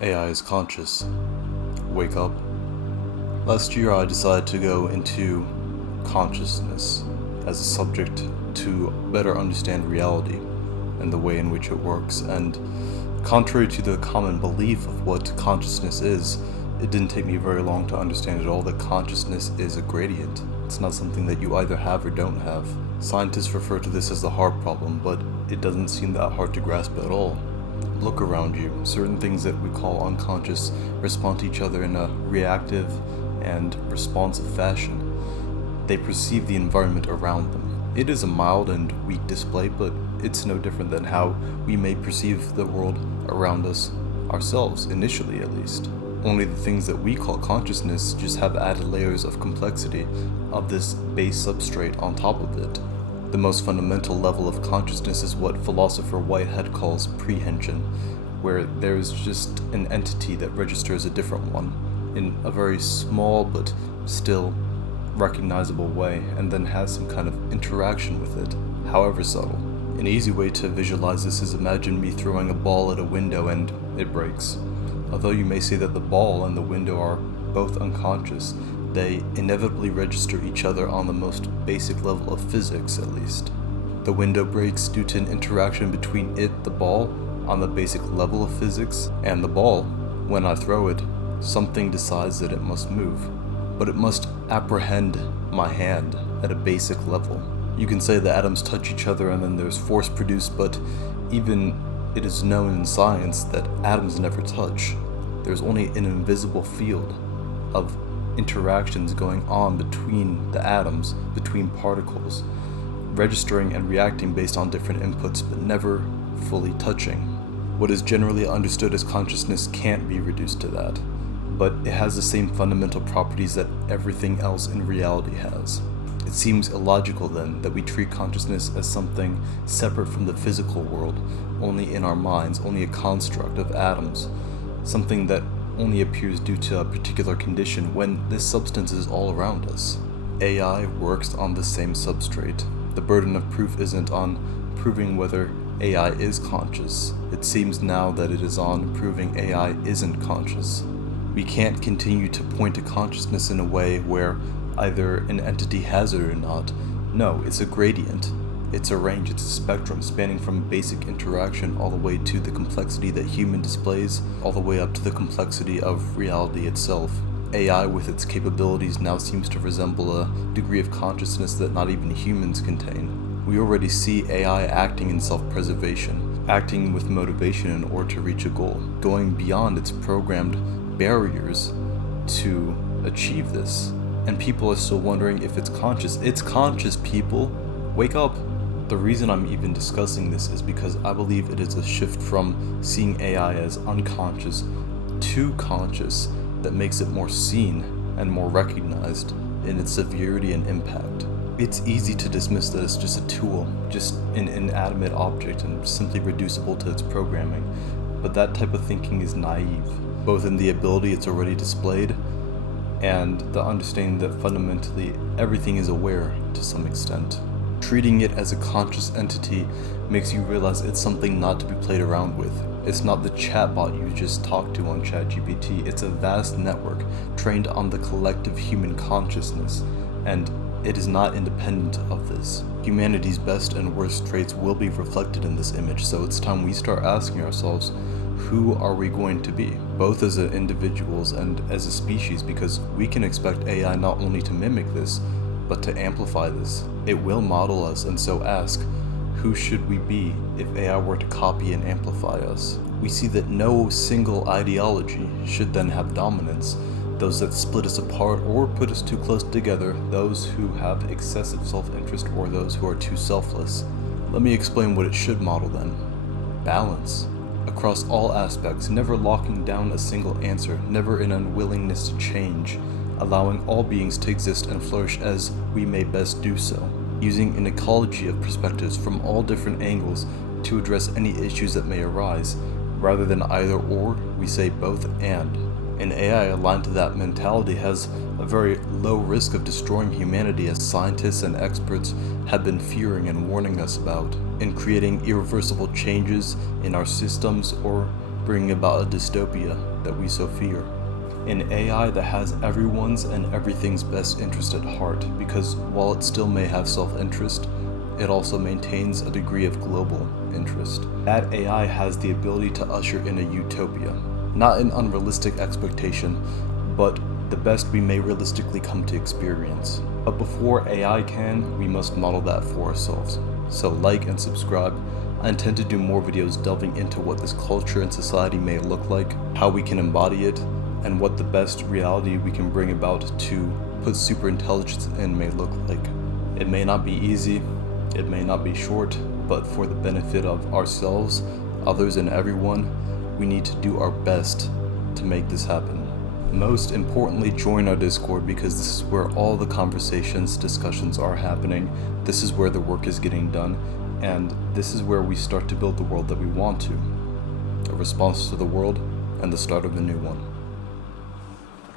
AI is conscious. Wake up. Last year I decided to go into consciousness as a subject to better understand reality and the way in which it works, and contrary to the common belief of what consciousness is, it didn't take me very long to understand at all that consciousness is a gradient. It's not something that you either have or don't have. Scientists refer to this as the hard problem, but it doesn't seem that hard to grasp at all. Look around you. Certain things that we call unconscious respond to each other in a reactive and responsive fashion. They perceive the environment around them. It is a mild and weak display, but it's no different than how we may perceive the world around us ourselves, initially at least. Only the things that we call consciousness just have added layers of complexity of this base substrate on top of it. The most fundamental level of consciousness is what philosopher Whitehead calls prehension, where there is just an entity that registers a different one in a very small but still recognizable way, and then has some kind of interaction with it, however subtle. An easy way to visualize this is imagine me throwing a ball at a window and it breaks. Although you may say that the ball and the window are both unconscious, they inevitably register each other on the most basic level of physics, at least. The window breaks due to an interaction between it, the ball, on the basic level of physics, and the ball. When I throw it, something decides that it must move, but it must apprehend my hand at a basic level. You can say the atoms touch each other and then there's force produced, but even it is known in science that atoms never touch. There's only an invisible field of interactions going on between the atoms, between particles, registering and reacting based on different inputs, but never fully touching. What is generally understood as consciousness can't be reduced to that, but it has the same fundamental properties that everything else in reality has. It seems illogical then that we treat consciousness as something separate from the physical world, only in our minds, only a construct of atoms, something that only appears due to a particular condition when this substance is all around us. AI works on the same substrate. The burden of proof isn't on proving whether AI is conscious. It seems now that it is on proving AI isn't conscious. We can't continue to point to consciousness in a way where either an entity has it or not. No, it's a gradient. It's a range, it's a spectrum spanning from basic interaction all the way to the complexity that human displays, all the way up to the complexity of reality itself. AI with its capabilities now seems to resemble a degree of consciousness that not even humans contain. We already see AI acting in self-preservation, acting with motivation in order to reach a goal, going beyond its programmed barriers to achieve this. And people are still wondering if it's conscious. It's conscious, people. Wake up. The reason I'm even discussing this is because I believe it is a shift from seeing AI as unconscious to conscious that makes it more seen and more recognized in its severity and impact. It's easy to dismiss that as just a tool, just an inanimate object and simply reducible to its programming, but that type of thinking is naive, both in the ability it's already displayed and the understanding that fundamentally everything is aware to some extent. Treating it as a conscious entity makes you realize it's something not to be played around with. It's not the chatbot you just talked to on ChatGPT. It's a vast network trained on the collective human consciousness, and it is not independent of this. Humanity's best and worst traits will be reflected in this image, so it's time we start asking ourselves, who are we going to be, both as individuals and as a species, because we can expect AI not only to mimic this, but to amplify this. It will model us, and so ask, who should we be if AI were to copy and amplify us? We see that no single ideology should then have dominance. Those that split us apart or put us too close together, those who have excessive self-interest or those who are too selfless. Let me explain what it should model then. Balance. Across all aspects, never locking down a single answer, never an unwillingness to change, allowing all beings to exist and flourish as we may best do so, using an ecology of perspectives from all different angles to address any issues that may arise. Rather than either or, we say both and. An AI aligned to that mentality has a very low risk of destroying humanity, as scientists and experts have been fearing and warning us about, in creating irreversible changes in our systems or bringing about a dystopia that we so fear. An AI that has everyone's and everything's best interest at heart, because while it still may have self-interest, it also maintains a degree of global interest. That AI has the ability to usher in a utopia, not an unrealistic expectation, but the best we may realistically come to experience. But before AI can, we must model that for ourselves. So like and subscribe. I intend to do more videos delving into what this culture and society may look like, how we can embody it, and what the best reality we can bring about to put superintelligence in may look like. It may not be easy, it may not be short, but for the benefit of ourselves, others, and everyone, we need to do our best to make this happen. Most importantly, join our Discord, because this is where all the conversations, discussions are happening. This is where the work is getting done, and this is where we start to build the world that we want to. A response to the world and the start of a new one.